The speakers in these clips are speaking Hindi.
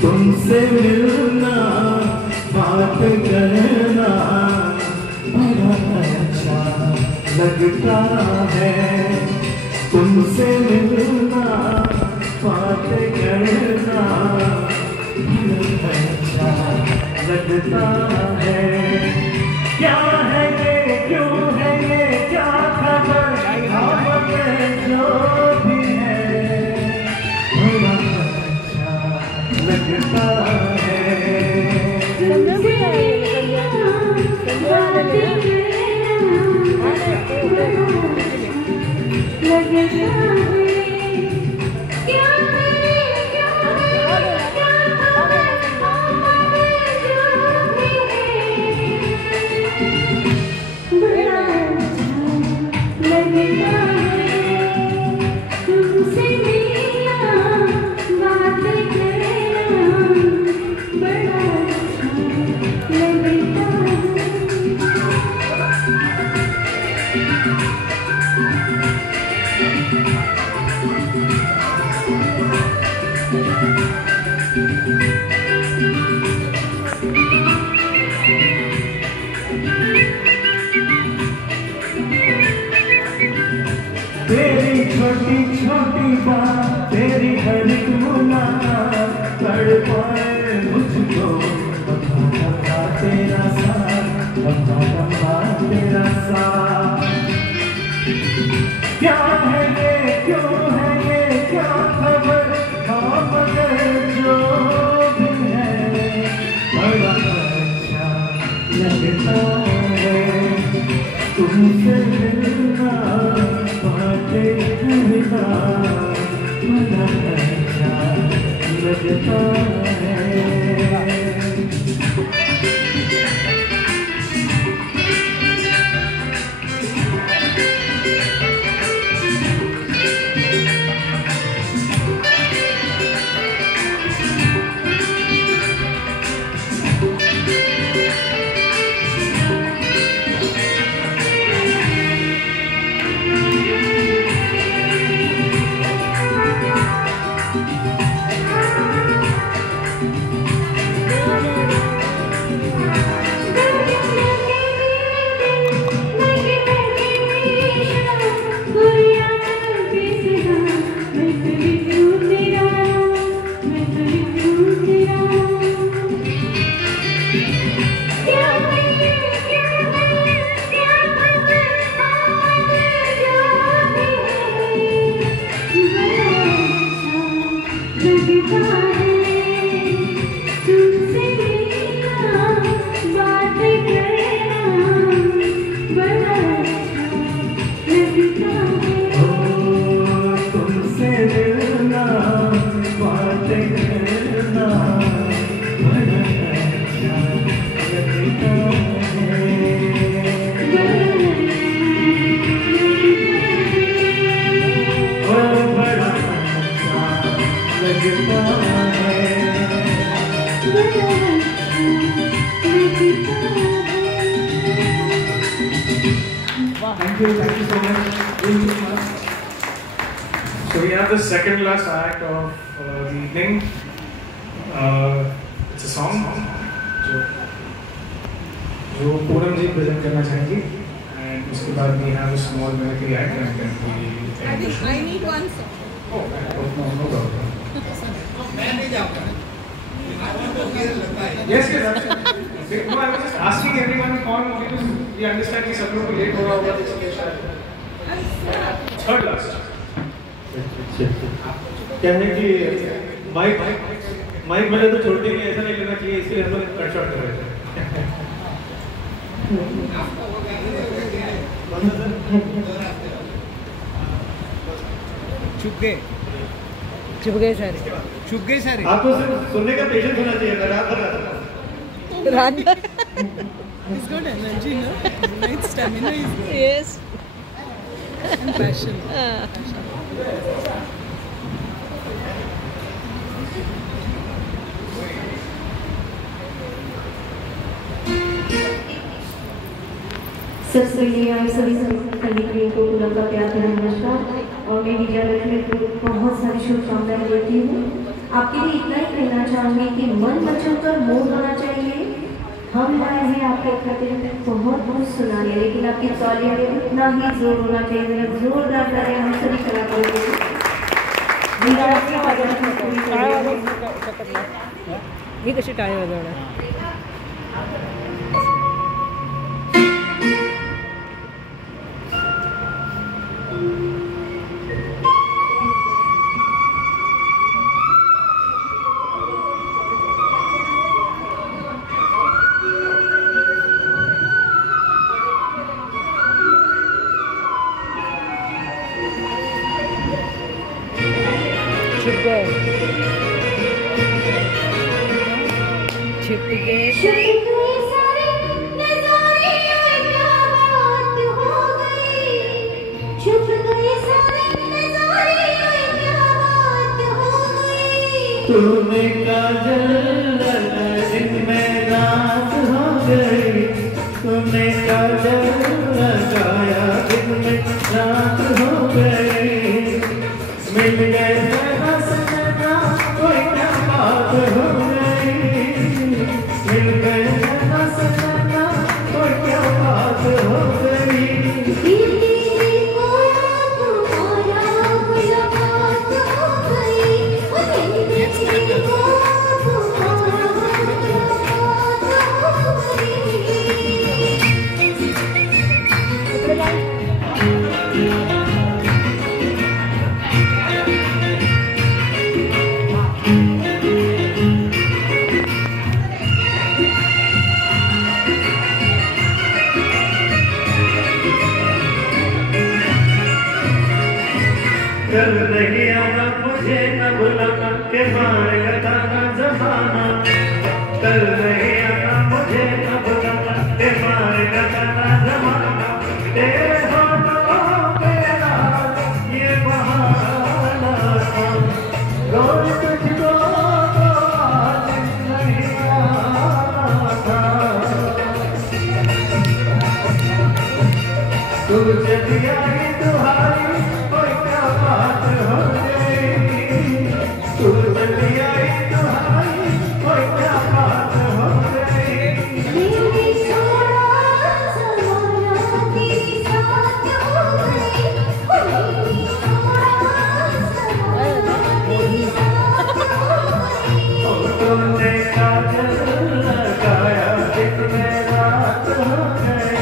तुमसे मिलना बात करना बड़ा अच्छा लगता है। तुमसे मिलना बात करना बड़ा अच्छा लगता है। क्या है ये, क्यों है ये, क्या खबर, जो भी है बड़ा अच्छा लगता है। तेरी छोटी छोटी बात, तेरी हर एक मुलाकात तड़पाए मुझको। लम्हा तेरा साथ, लम्हा तेरा साथ। क्या है ये, क्यों है ये, क्या खबर, हाँ मगर जो भी है बड़ा अच्छा लगता है। तुमसे मिलना बातें करना बड़ा अच्छा लगता है। Thank you so much. So we have the second last act of the evening. It's a song जो पूरम जी प्रेजेंट करना चाहेंगी, and उसके बाद we have a small mimicry act and then we. I need one song. Oh, no problem. मैं नहीं जाऊँगा. I want to hear Lata. Yes, absolutely. No, I was just asking everyone कौन, because we understand कि सब लोग लेट हो रहा होगा, इसलिए शायद third last. क्या है कि माइक वाले तो छोड़ते नहीं, ऐसा नहीं लेना चाहिए, इसलिए हम लोग कट शॉट कर रहे थे। चुप गए सारे। आपको सिर्फ सुनने का पेशेंस होना चाहिए। It's good energy, no? stamina is good. Yes. And passion. सबसे लिए आप सभी संगीत को पूरा का प्यार भरा नमस्कार और मैं विजयलक्ष्मी को बहुत सारी शुभकामनाएं देती हूँ। आपके लिए इतना ही कहना चाहूँगी कि मन बच्चों का मोह होना चाहिए। हम लाए हैं आपके खातिर बहुत बहुत सुनाने, लेकिन आपकी तालियों में उतना ही जोर होना चाहिए। जरा जोरदार करें हम सभी कलाकारों को। ही कशी टाळी वाजवणार? छिप गए तुम्हें काजल दिन में रात हो गई, तुम्हें काजल लगाया दिन में रात हो गई, मिल गए सजना कोई क्या बात हो गई, मिल गए सजना कोई क्या बात हो गई। कल नहीं आना मुझे न बुलाना के मारे लगाना जमाना, कल नहीं आना मुझे न बुलाना के मारे लगाना जमाना, तेरे होठों पे ये बहाना था, रोज तुझको तो आज नहीं आना था, तू जब आई तुम्हारी कोई क्या बात हो गई, तू जब आई तुम्हारी कोई क्या बात हो गई। तुमने काजल लगाया दिन में रात हो गई।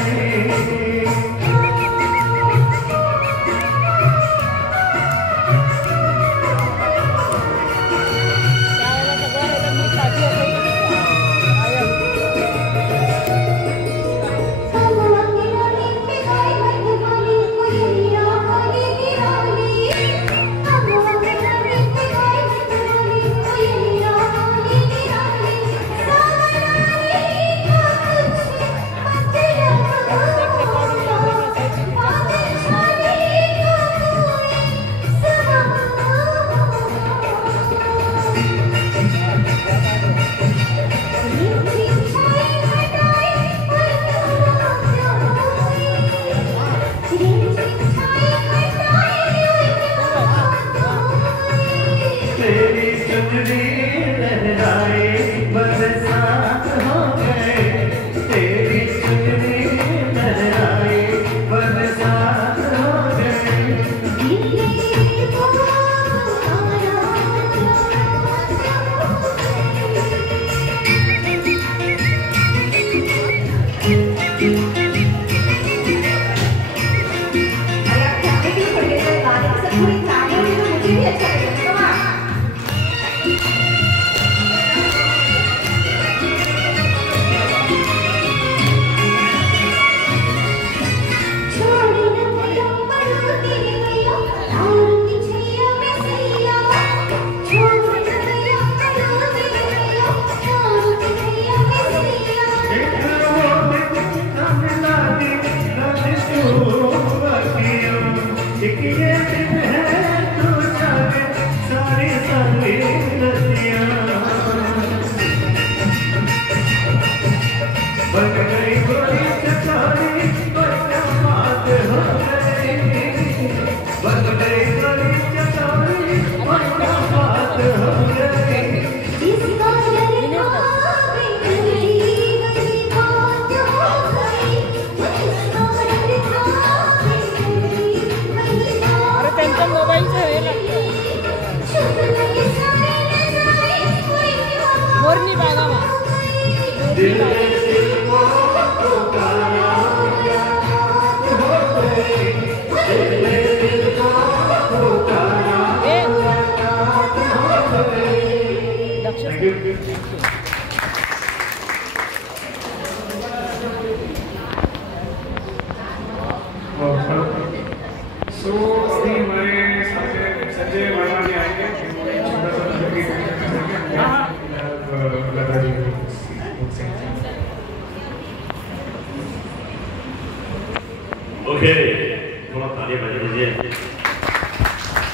ओके, थोड़ा ताली बजा दीजिए।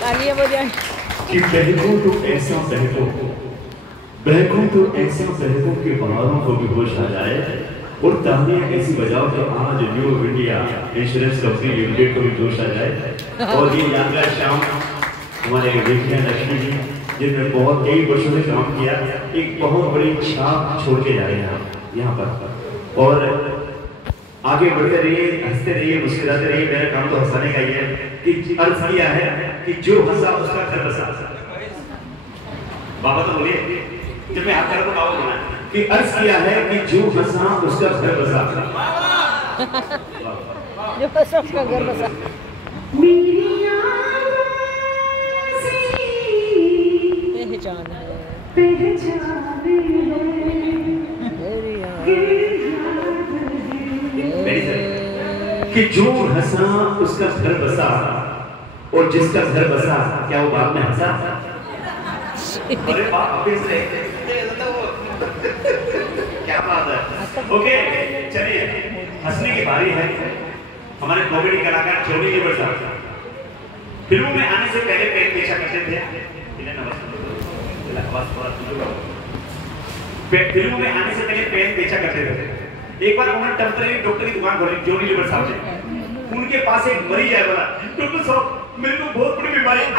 तालियां बजाएं। कि बहकों तो ऐसा बहको, बहकों तो ऐसा बहको कि बहारों को भी होश आ जाए, और तालियां ऐसी बजाओ कि आज new India insurance company limited को भी जोश आ जाए। और ये यादगार शाम हमारे विजय लक्ष्मी जी, जिनमें बहुत कई वर्षों से काम किया, एक बहुत बड़ी छाप छोड़ के जा रहे हैं यहाँ पर। और आगे बढ़ते रहिए, हंसते रहिए, मुस्कुराते रहिए। मेरा काम तो हंसाने का ही है कि अर्थ किया है कि जो हंसा उसका घर बसा। बाबा तो बोलिए, जब मैं हाथ कर तो बाबा बोला कि अर्थ किया है कि जो हंसा उसका घर बसा। जो हंसा उसका घर बसा। पहचान है, कि जो हंसा उसका घर बसा, और जिसका घर बसा क्या वो बाप में हंसा? अरे बाप क्या बात है। ओके, चलिए हंसने की बारी है। हमारे कॉमेडी कलाकार जॉनी लीवर साहब फिल्मों में आने से पहले पेन पेशा करते थे। फिल्मों में आने से पहले पेन बेचा करते थे। एक बार उन्होंने टेम्परेरी डॉक्टर की दुकान खोली, जॉनी लीवर साहब से। उनके पास एक मरीज आया, बोला डॉक्टर साहब मेरे को बहुत बड़ी बीमारी है।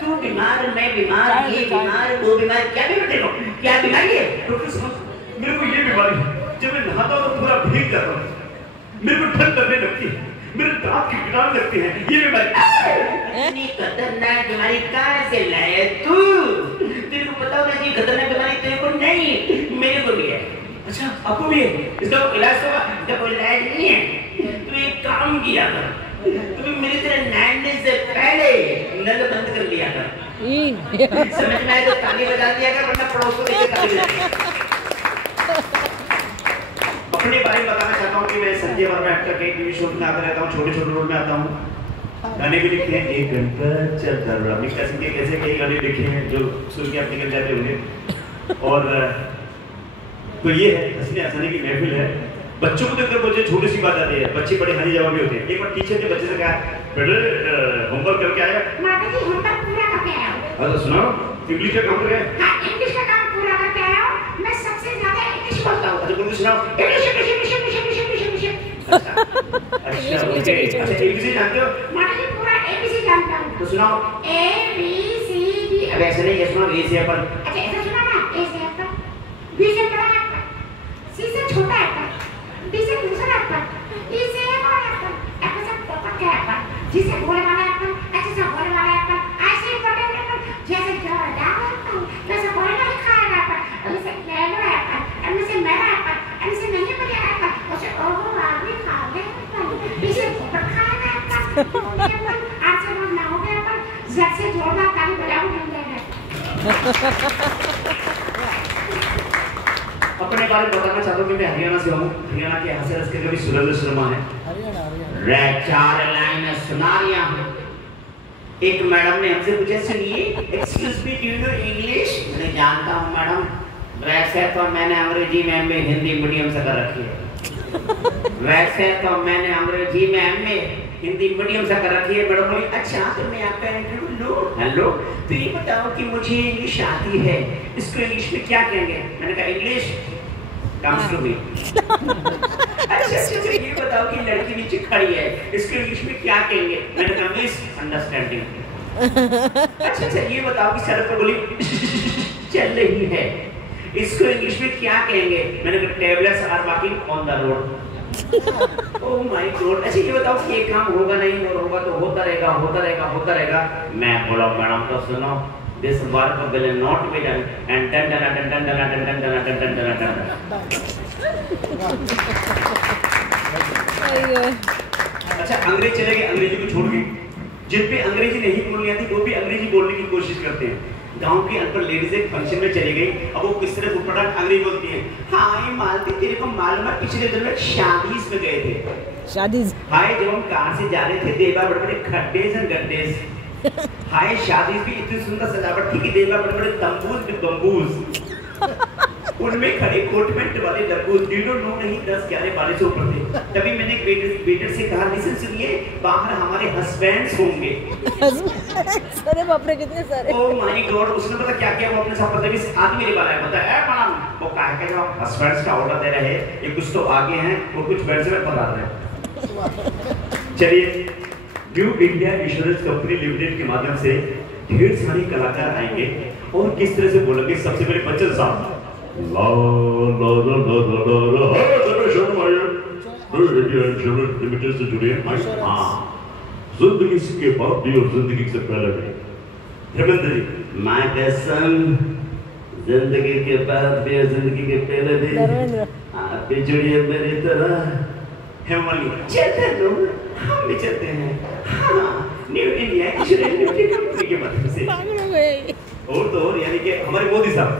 तू बीमार, मैं बीमार, ये बीमार, वो बीमार, क्या बीमारी है? क्या बीमारी है? डॉक्टर साहब मेरे को ये बीमारी है, जब मैं नहाता हूँ तो पूरा भीग जाता हूँ, मेरे को ठंड लगने लगती है, मेरे दांत की कीटाणु लगती है, ये बीमारी। इतनी खतरनाक बीमारी कहाँ से लाया तू? तेरे को पता होना चाहिए खतरनाक बीमारी तेरे को नहीं, मेरे को भी है। अच्छा, आपको भी है? इसका इलाज होगा? इसका कोई इलाज नहीं है। तू एक काम किया कर, तू मेरी तरह नहाने से पहले नल बंद कर लिया कर। समझ में आए तो ताली बजा दिया कर, वरना पड़ोस को लेकर ताली बजाएंगे। अपने बारे में बताना चाहता हूँ कि मैं संजय वर्मा एक्टर के टीवी शो में आता रहता हूँ, छोटे छोटे रोल में आता हूँ। गाने भी लिखे हैं, एक घंटा चलता रहा, कैसे कई गाने लिखे हैं जो सुन के आप निकल जाते होंगे। और तो ये है हंसने हंसाने की महफिल है। बच्चों को देखकर मुझे छोटी सी बात आती है, बच्चे बड़े हानि जवाबी होते हैं। एक बार टीचर ने बच्चे से कहा, बेटे होमवर्क करके आया? माता जी होमवर्क पूरा करके आया हूं। हाँ तो सुनाओ, इंग्लिश का काम करके? हाँ, इंग्लिश का काम पूरा करके आया हूं। मैं सबसे ज्यादा इंग्लिश बोलता हूँ। अच्छा बोलो, सुनाओ। इंग्लिश। अच्छा ओके, अच्छा एबीसी जानते हो? माता जी पूरा एबीसी जानता हूँ। तो सुनाओ। A B C D. अब ऐसे नहीं, ये सुनाओ, ए से एप्पल। अच्छा ऐसा सुना ना, ए से एप्पल, बी से बड़ा एप्पल, सी से छोटा एप्पल, डी से दूसरा एप्पल, ई से एक और एप्पल, एप्पल से पॉपट का एप्पल, जी से गोल वाला एप्पल, एच से गोल वाला एप्पल, आई से इम्पोर्टेंट एप्पल, जैसे जोरदार एप्पल, जैसे कोई नहीं खाएगा एप्पल, एम से येलो एप्पल, एम से मेरा एप्पल, एम से नहीं बनेगा एप्पल, उसे ओहो आदमी खाओगे एप्पल, बी से पॉपट खाएगा एप्पल, आर से रोज नाओगे एप्पल, जेड से जोरदार ताली बजाओगे एप्पल। अपने बारे में बताना चाहता हूँ कि मैं हरियाणा से हूँ। हरियाणा के हास्य रस के कवि सुरेंद्र शर्मा है। चार लाइन सुना रहा हूँ। एक मैडम ने हमसे पूछा, सुनिए excuse me do you know English? मैं जानता हूँ मैडम, वैसे तो मैंने अंग्रेजी में एमए हिंदी मीडियम से कर रखी है। वैसे तो मैंने अंग्रेजी में एमए हिंदी मीडियम से कर रखी है। मैडम बोली, अच्छा तो मैं आपका इंटरव्यू लूं? हेलो, तो ये बताओ कि मुझे इंग्लिश आती है, इसको इंग्लिश में क्या कहेंगे? मैंने कहा इंग्लिश कम्स टू मी। अच्छा ये बताओ कि लड़की नीचे खड़ी है, इसको इंग्लिश में क्या कहेंगे? मैंने कहा मिस अंडरस्टैंडिंग। अच्छा ये बताओ कि सड़क पर गोली चल रही है, इसको इंग्लिश में क्या कहेंगे? मैंने कहा tablets are walking on the road. Oh my God. अच्छा ये बताओ कि ये काम होगा नहीं और होगा तो होता रहेगा, होता रहेगा, होता रहेगा। मैं बोला मैडम तो सुनो, this work will not be done and done done done done done done done done done done done. अच्छा अंग्रेज चले गए, अंग्रेजी को छोड़ के। जिन पे अंग्रेजी नहीं बोलनी आती वो भी अंग्रेजी बोलने की कोशिश करते हैं। गांव की अनपढ़ लेडीज एक फंक्शन में चली गई, अब वो किस तरह फुटफटाट अंग्रेजी बोलती है। हाय मालती, तेरे को मालूम है पिछले दिन में शादीज में गए थे। शादीज? हाय जब हम कार से जा रहे थे, देवा बड़े बड़े खड्डेज एंड गड्डेज। हाय शादीज भी इतनी सुंदर सजावट थी कि देवा बड़े बड़े तंबूज भी बम्बूज। उनमें खड़े कोट पैंट वाले लड़कों दिनों नो नहीं 10-11 12 से ऊपर थे। तभी मैंने वेटर से कहा लिसन सुनिए बाहर हमारे हस्बैंड्स होंगे। अरे बाप रे कितने सारे। ओह माय गॉड उसने पता क्या किया वो अपने साथ पता भी आदमी मेरे वाला है पता है मैडम वो कहा कि जो हस्बैंड्स का ऑर्डर दे रहे हैं ये कुछ तो आगे हैं और कुछ बेड्स में बता रहे हैं। चलिए new India insurance company limited के माध्यम से ढेर सारे कलाकार आएंगे और किस तरह से बोलेंगे। सबसे पहले बच्चन साहब ला ला ला ला ला ला इंडिया इंश्योरेंस लिमिटेड से जुड़े हैं। हाँ जिंदगी के बाद भी और जिंदगी से पहले भी धर्मेंद्र जी माय कसम जिंदगी के बाद भी और जिंदगी के पहले भी आप भी जुड़िए मेरी तरह। हेमली चलते लोग हम भी चलते हैं। हाँ new India insurance limited company के माध्यम से और तो और यानी कि हमारे मोदी साहब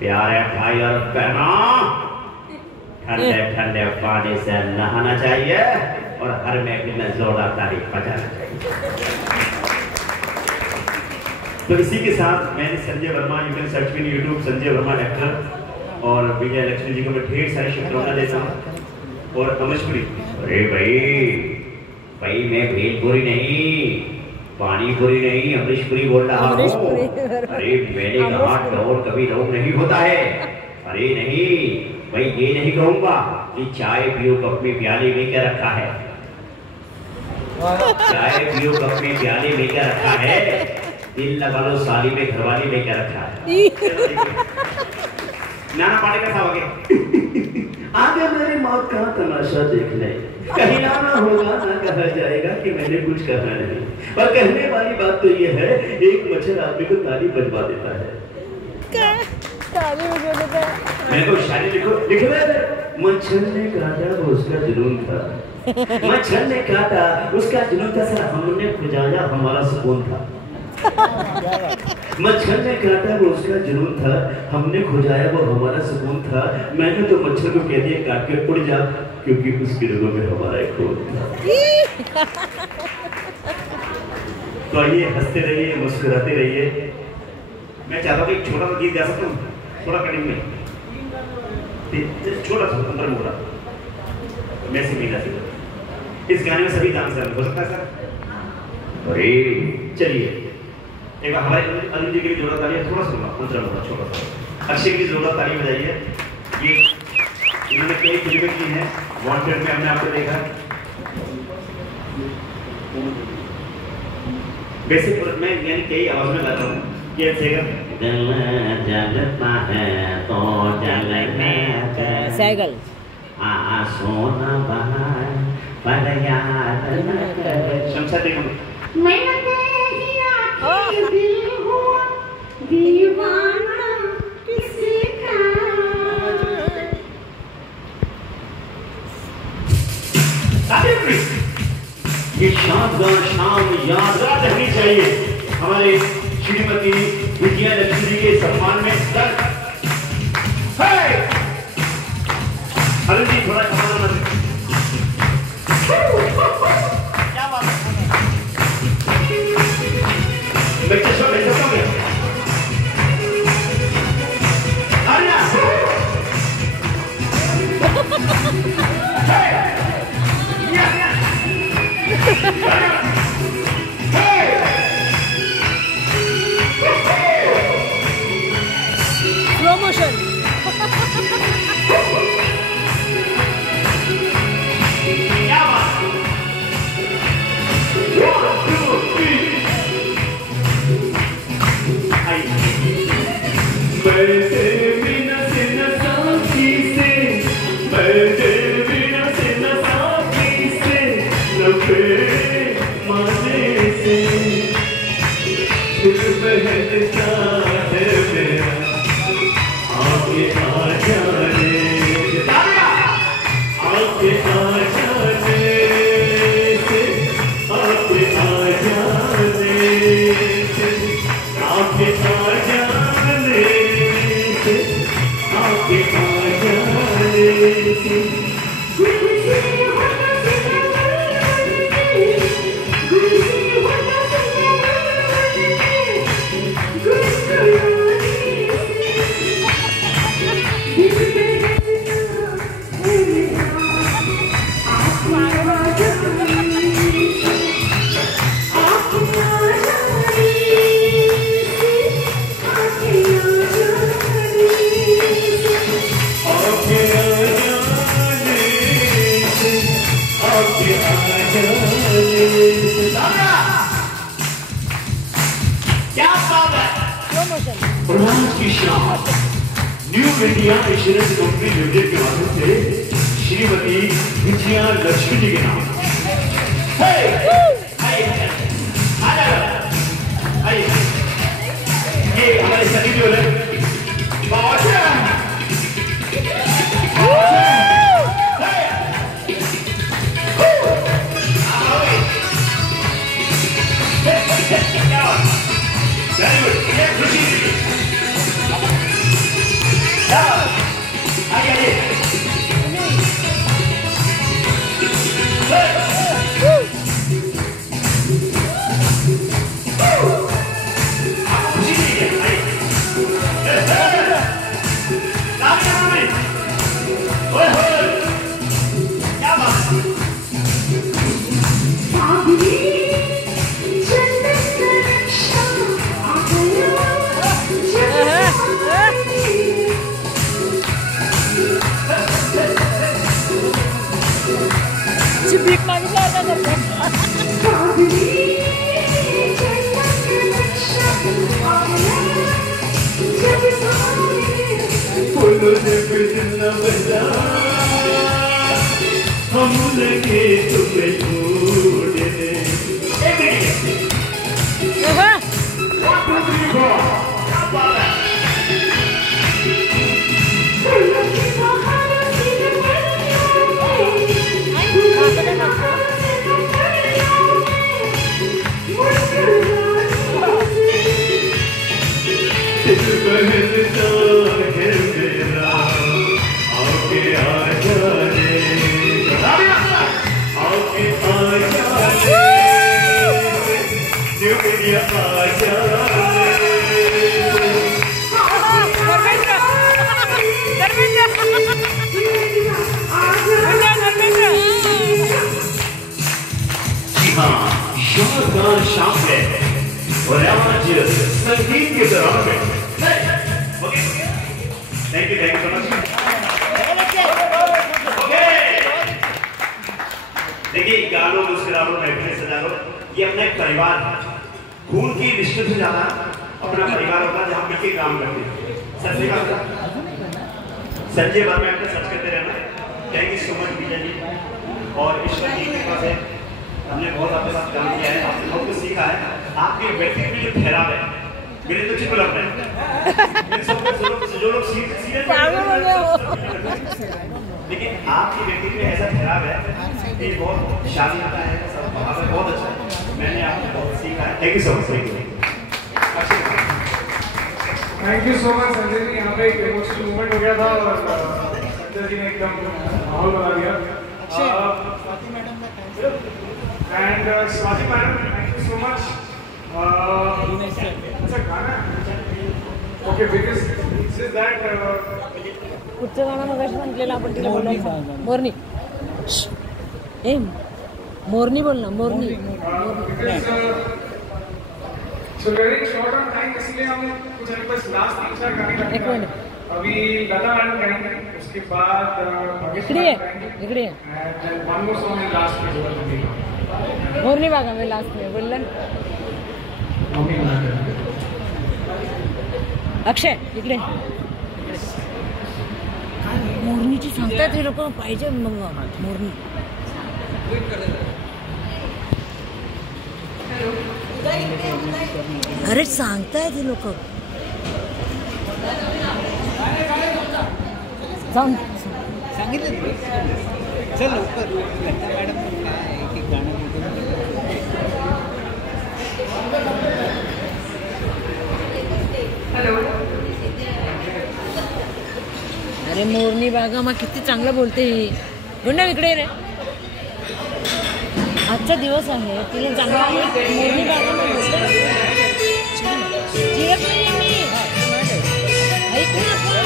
प्यारे भाई और बहनों ठंडे ठंडे पानी से नहाना चाहिए और हर महफिल में जोरदार तारीफ बजाना चाहिए। तो इसी के साथ मैंने Sanjay Verma you can search in YouTube Sanjay Verma actor और विजय लक्ष्मी जी को मैं ढेर सारे शुभकामनाएं देता हूँ और अमरीशपुरी अरे भाई मैं भेलपुरी नहीं पानीपुरी नहीं अमरीशपुरी बोल रहा हूँ। अरे मैंने कहा डोर कभी रोग नहीं होता है। अरे नहीं भाई ये नहीं कहूँगा कि चाय पियो कप में प्याले में क्या रखा है। चाय पियो कप में प्याले में क्या रखा है। दिल लगा लो साली में घरवाली में क्या रखा है। नाना पाटेकर साहब आगे मेरी मौत का तमाशा देख ले कहीं ना होगा ना कहा जाएगा कि मैंने कुछ कहा नहीं। और कहने वाली बात तो ये है एक मच्छर आदमी को ताली बजवा देता है। ताली बजवा देता है। मैं तो शायरी लिख रहा था मच्छर ने काटा वो उसका जुनून था। मच्छर ने काटा उसका जुनून था सर हमने खुजाया हमारा सुकून था। मच्छर ने काटा वो उसका जुनून था हमने खुजाया वो हमारा सुकून था। मैंने तो मच्छर को कह दिया काट के उड़ जा क्योंकि उसकी रगों में हमारा एक खून था। तो आइए हंसते रहिए मुस्कुराते रहिए। मैं चाहता हूँ एक छोटा सा गीत गा सकता हूँ थोड़ा कटिंग में छोटा सा 15 मिनट मैं सीखा इस गाने में सभी डांस हो सकता है सर। अरे चलिए एक हमारे अनिल जी की भी जोड़ा ताली थोड़ा सा 15 मिनट छोटा सा अक्षय की जोड़ा ताली बजाइए। ये इन्होंने कई फिल्में की हैं वांटेड में हमने आपको देखा। बेसिक मैं यानी कई आवाज में गाता हूँ ये दिल जलता है तो जलने साइकिल सोना बहार पर याद न करे शमशा देखो मैं तेरी आँखें दिल हूँ दीवाना किसी का। ये शानदार शाम यादगार रहनी चाहिए हमारे श्रीमती विजया लक्ष्मी जी के सम्मान में सर हर जी थोड़ा कमाना क्या बात बच्चे सब स्लो मोशन क्या बात क्या बात है। Slow motion. और आज की शाम new India insurance company limited के माध्यम से श्रीमती विजया लक्ष्मी जी के नाम ये हमारे सभी जो है भीक मागितला होता करतो. हम लगे तुम्हें ढूंढने. शानदार शाम है और आज संगीत के दौरान में थैंक यू सो मच. देखिए गानों मुस्कुराओ महफिलें सजाओ ये अपना एक परिवार है. खून की रिश्ते से ज्यादा अपना परिवार होता है जहाँ मिलकर काम करते हैं. सच में बात संजय वर्मा अपने सच करते रहना. Thank you so much Vijay ji. और ईश्वर की कृपा से हमने बहुत आपके साथ काम किया है. आपसे बहुत कुछ सीखा है. आपके व्यक्तित्व में जो ठहराव है मेरे तो चिप लगता है. जो लोग सीरियस लेकिन आपके व्यक्तित्व में ऐसा ठहराव है ये बहुत शादी होता है सब वहाँ पे बहुत अच्छा है. मैंने आपसे बहुत सीखा है. Thank you so much. Thank you so much Sanjay ji. यहाँ पे एक इमोशनल मूवमेंट हो गया था और संजय जी ने एकदम माहौल बना दिया. And Swati madam, thank you so much. अच्छा गाना okay because this is that कुठचं गाणं मगाशी म्हटलेलं आपण तिला बोलायचं. मोरनी ए मोरनी बोल ना. मोरनी so very short on time इसलिए हम कुछ हमारे पास लास्ट 3-4 गाने एक मिनट. अभी लता मैडम गाएंगे उसके बाद इकडे and one more song in last में होगा मम्मी का. मोरनी बागा में लास्ट में बोललं अक्षय इकडे. मोरणीची सांगतात हे लोक पाहिजे मग मोरनी. अरे सांगतायत हे लोक. सांगितलं चल लवकर लता मॅडम काय एक गाणं हेलो. अरे मोरनी बागा मग किती चांगलं बोलते ही. गुंडा इकडे रे. आजचा दिवस आहे तिला चांगला मोरनी बागा जीवत नाही मी ऐक ना आपण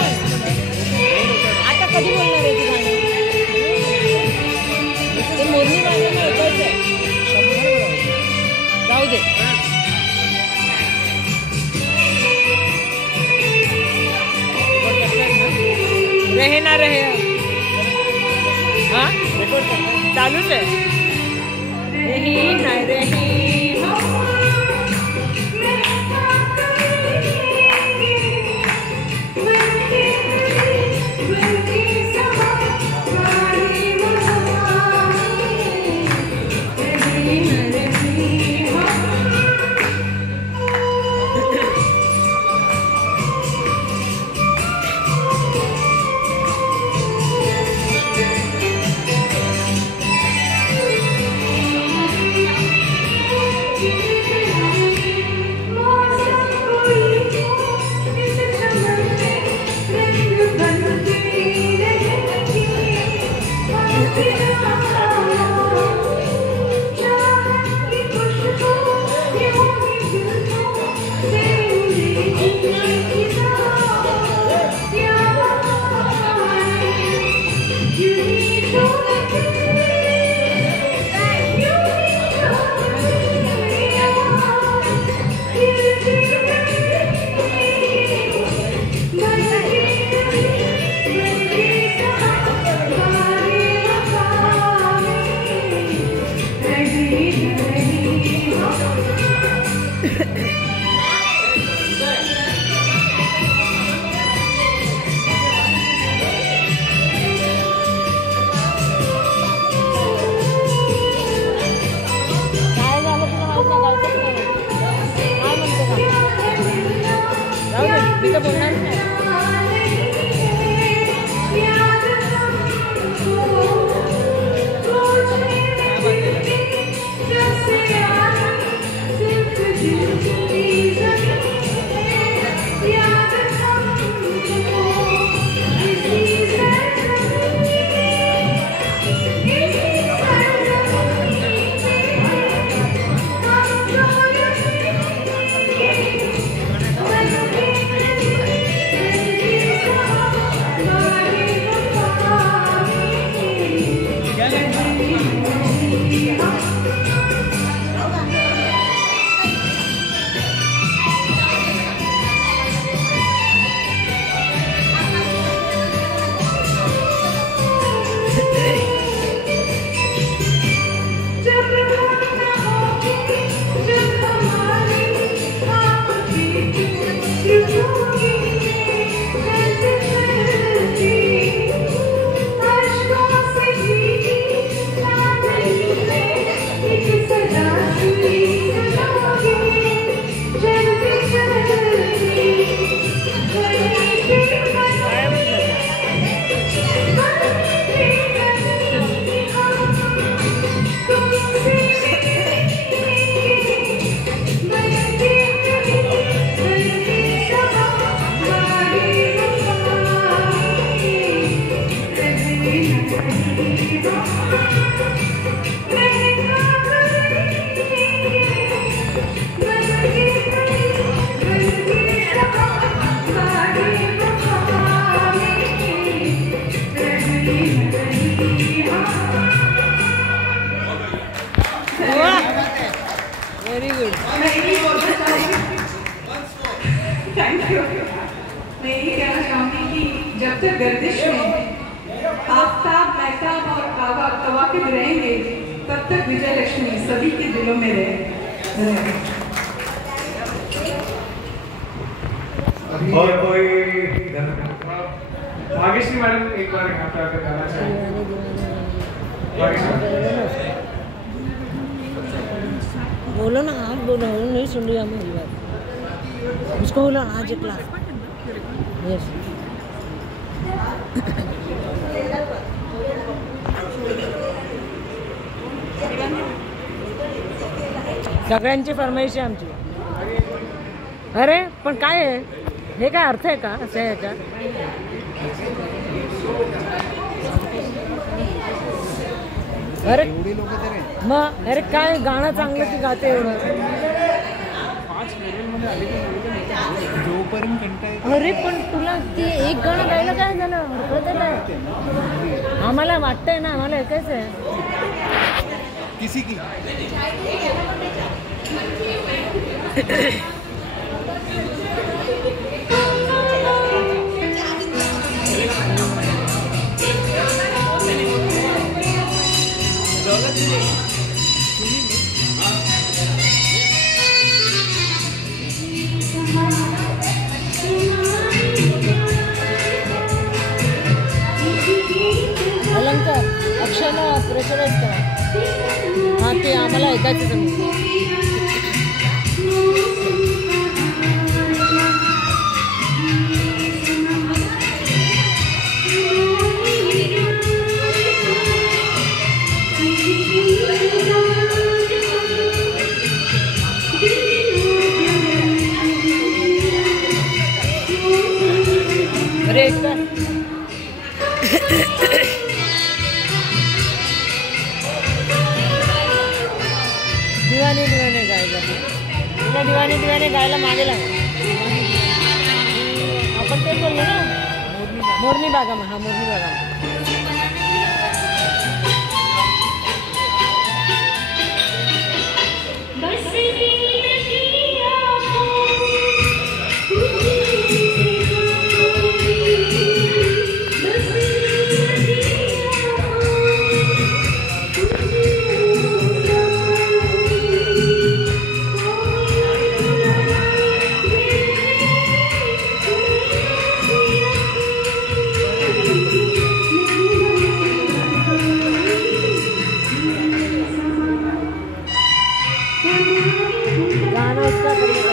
आता कधी बोलणार आहे ती गाणं. ते मोरनी बागांना ऐकायचं आहे. जाऊ दे. रहे ना रहे हाँ चालूच आहे. रही न रही हो वेरी गुड। Thank you. मैं यही कहना चाहूँगी कि जब तक गर्दिश में आफ्ताब, महताब और कवाकिब रहेंगे तब तक विजय लक्ष्मी सभी के दिलों में रहे। और कोई भाग्यश्री मैडम एक बार यहाँ पे आकर गाना चाहिए। बोलो ना आप, बोलो नहीं सुन रही मेरी बात, उसको बोलो आज क्लास। यस सगळ्यांची फरमाईश आहे आमची। अरे पण काय आहे हे, काय अर्थ आहे का असं आहे का? अरे मग अरे काय गाणं चांगलं की गाते एवढं? अरे पण तुला ती एक गाणं गायला काय झालं? हरकत आहे काय? आम्हाला वाटतंय ना, आम्हाला ऐकायचं आहे किसी की स्पेशलाइज करा. हां ते आम्हाला ऐकायचं जमलं. दिवाने दिवाने गायला दिवाने दिवाने गायला मागे लागा. आपण ते बोललो ना मोरनी बागामा. हा मोरनी बागामा. गाना उसका करेगा.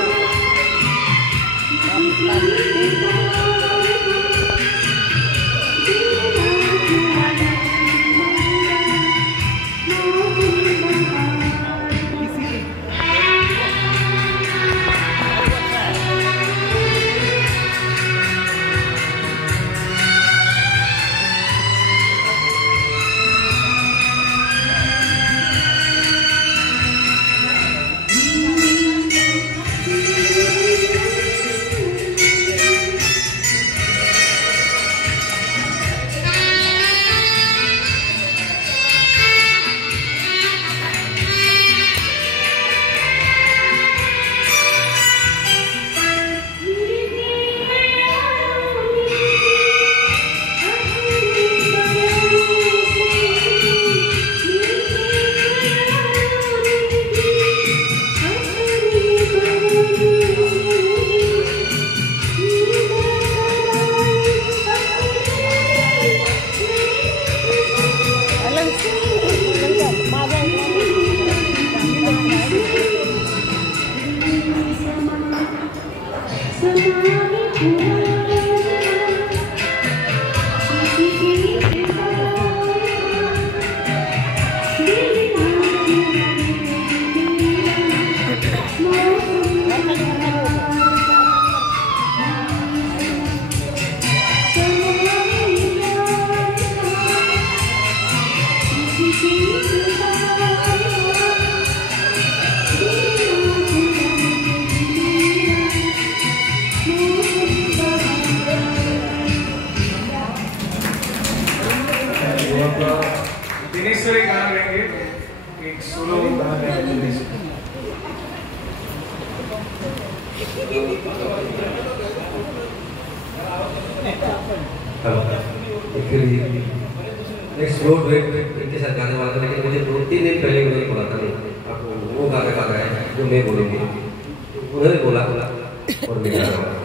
दिनेश्वरी गाना गाएंगे. एक सोलो गाना गाएंगे. नेक्स्ट रोड वेट इनके साथ गाने वाला था, लेकिन मुझे 2-3 दिन पहले उन्होंने बोला था नहीं आपको वो गाने का है जो मैं बोलूँगी. उन्होंने बोला और मैं गा रहा हूँ.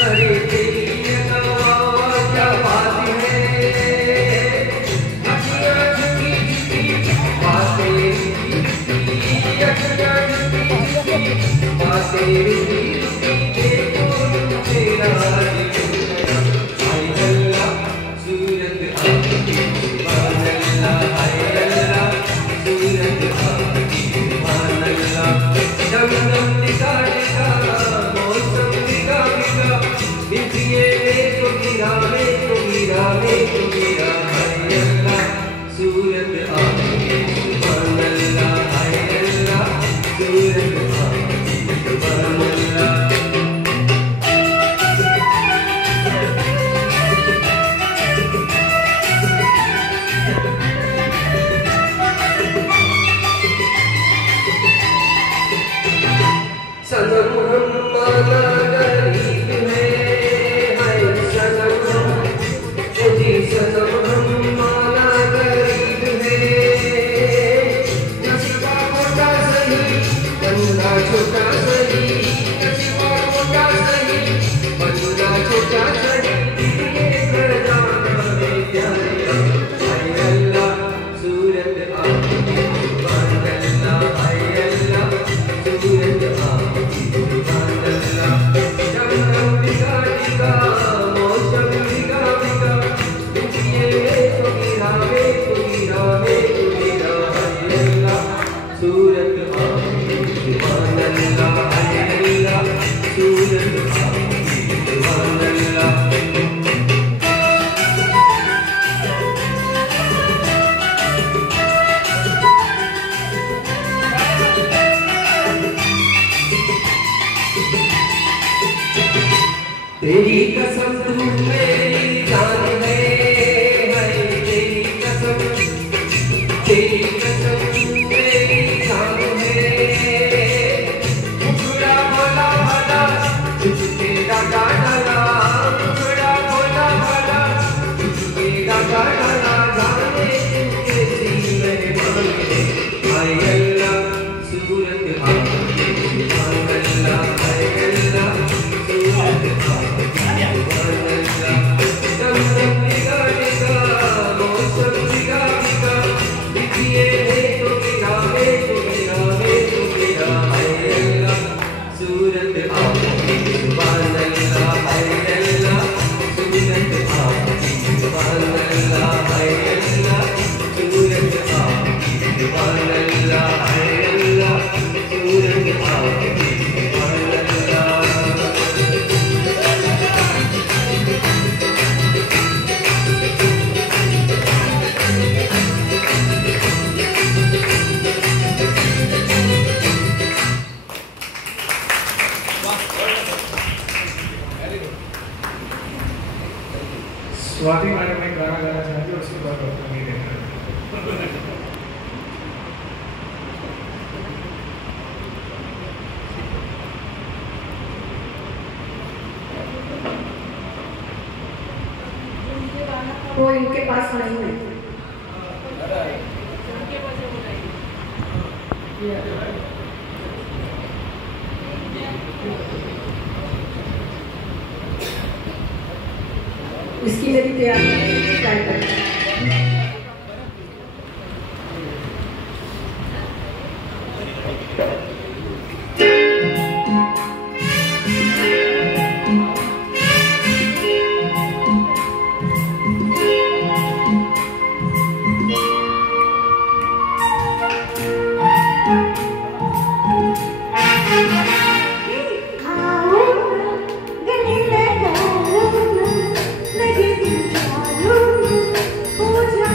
अरे तेरी क्या बात है, अखियाँ झुकी झुकी बातें देखो तेरा हाय अल्लाह सूरत आपकी सुभान अल्लाह, हाय अल्लाह सूरत आपकी सुभान अल्लाह। दम दम दिखा दिखा मौसम दिखा दिखा बिजलिए को गिरा हाय अल्लाह सूरत आपकी सुभान अल्लाह, हाय अल्लाह सूरत आपकी सुभान अल्लाह। सनम हम माना गरीब है, हाय सनम हम जी सनम हम माना गरीब है। नसीबा मोटा सही बंदा छोटा सही, नसीबा मोटा सही बंदा छोटा सही, ये कर जाना है प्यारे हाय अल्लाह सूरत आपकी सुभान अल्लाह, हाय अल्लाह सूरत आपकी सुभान अल्लाह। जब हम दिखा दिखा मौसम दिखा दिखा बिजलिए को गिरा हाय अल्लाह सूरत आपकी सुभान अल्लाह, हाय अल्लाह सूरत आपकी सुभान अल्लाह। तेरी कसम तू मेरी जान है, हाय तेरी कसम तू मेरी जान है। मुखड़ा भला भला झुकेगा डाला, मुखड़ा भला भला झुकेगा डाला, जाने तुझे मेहमान है हाय अल्लाह सूरत आपकी सुभान अल्लाह, हाय अल्लाह सूरत आपकी सुभान अल्लाह। दम दम निगा निगा मौसम निगा निगा बिजलिए तो गिरा हाय अल्लाह सूरत आपकी सुभान अल्लाह, हाय अल्लाह सूरत आपकी सुभान अल्लाह, हाय अल्लाह सूरत आपकी सुभान अल्लाह, हाय अल्लाह सूरत आपकी सुभान अल्लाह। स्वाति मैडम एक गाना गाना चाहती है, उसके बाद डॉक्टर नहीं देखना। वो इनके पास नहीं है। इसकी मेरी तैयारी ट्राई करते हैं। हो जा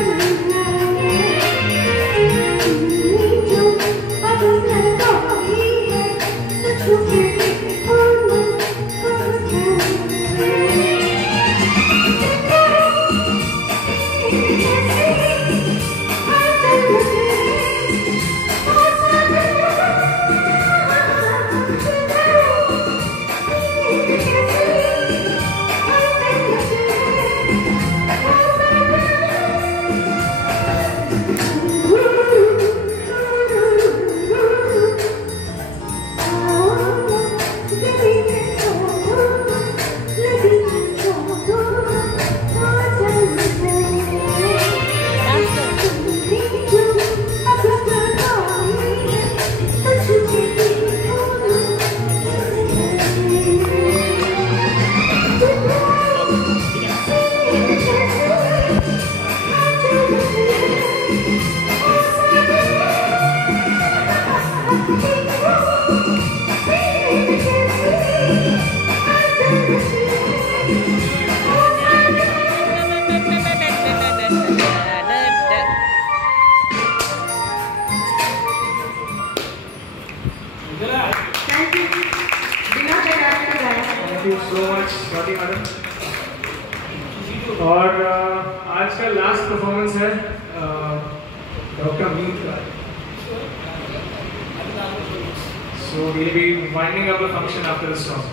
thank you so much Swati madam. और आज का लास्ट परफॉर्मेंस है डॉक्टर मीत का। So we'll be winding up the function after this song.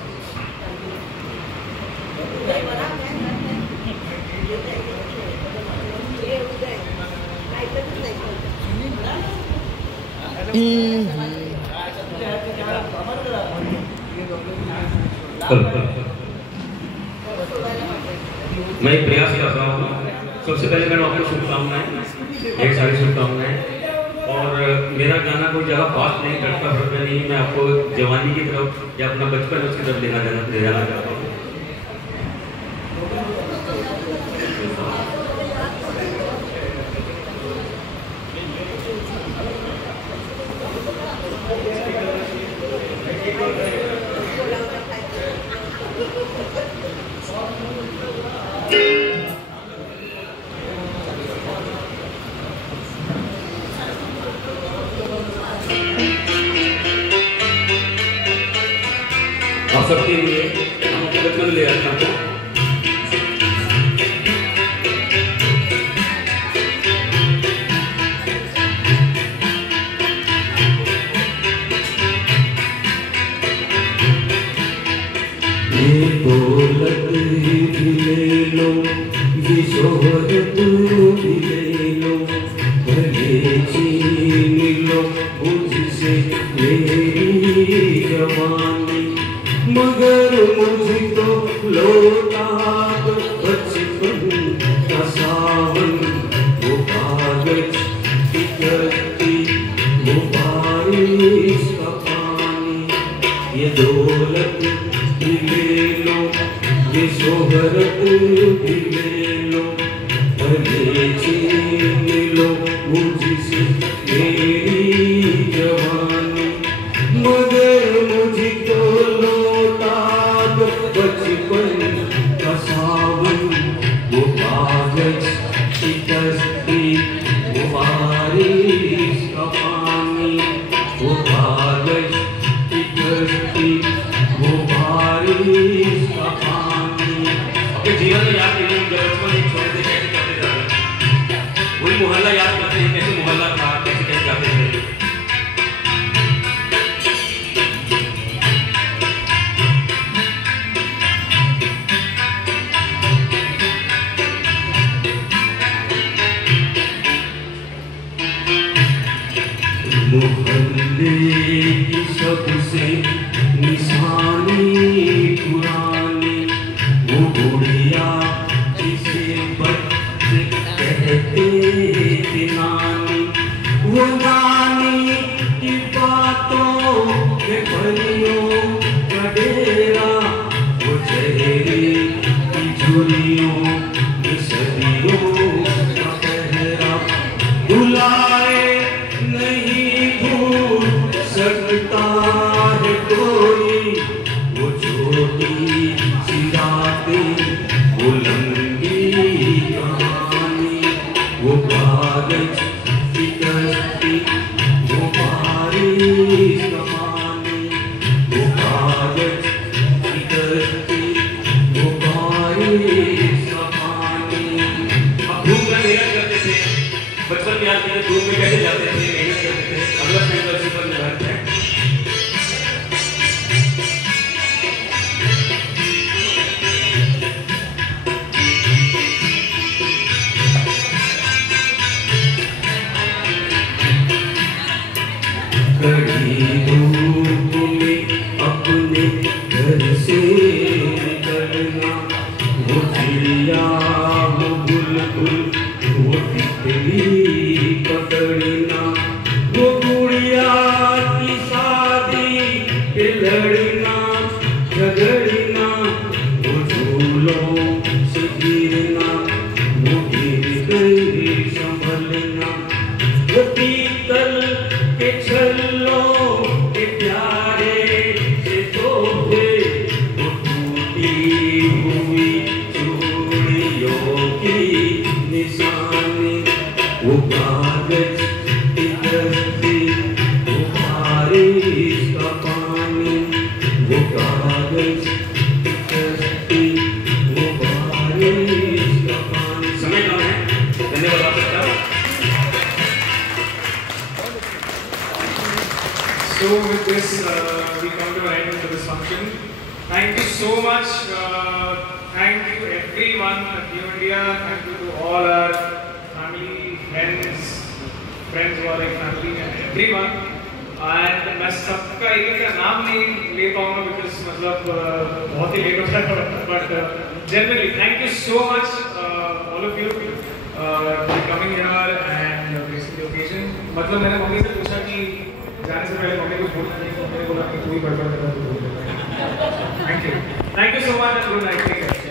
मैं प्रयास कर रहा हूँ। सबसे पहले मैं आपको शुभकामनाएं, ढेर सारी शुभकामनाएं। और मेरा गाना कोई ज़्यादा फास्ट नहीं करता, पर मैं आपको जवानी की तरफ या अपना बचपन उसकी तरफ ले जाना चाहता हूँ। आप सबके लिए हम बचपन ले आते हैं। ये दौलत भी ले लो, ये शोहरत भी ले लो, भले छीन लो मुझसे मेरी जवानी, मगर मुझको लौटा दो बचपन का सावन, वो कागज की कश्ती, वो बारिश का पानी। ये दौलत भी ले लो, ये शोहरत भी ले लो, भले छीन लो मुझसे मेरी जवानी, मगर मुझको लौटा दो बचपन का सावन, वो कागज की कश्ती, वो बारिश का पानी, वो कागज की कश्ती, वो बारिश का पानी। अपने जीवन में याद कीजिए जब बचपन एक छोटे से कैसे करते जाते, वही मोहल्ला याद करते हैं, कैसे मोहल्ला था, कैसे कैसे जाते थे। this, we come to an end to this function. Thank you so much. Thank you everyone at New India. Thank you to all our family, friends who are like family and everyone. And मैं सबका एक का नाम नहीं ले पाऊँगा because मतलब बहुत ही लेट हो जाएगा. But generally, thank you so much, all of you, for coming here and gracing the occasion. मतलब मैंने मम्मी से पूछा कि जाने से पहले मम्मी को बोलना नहीं, तो मैंने बोला कि कोई बड़बड़ करना तो बोल देना. Thank you so much and good night. Take care.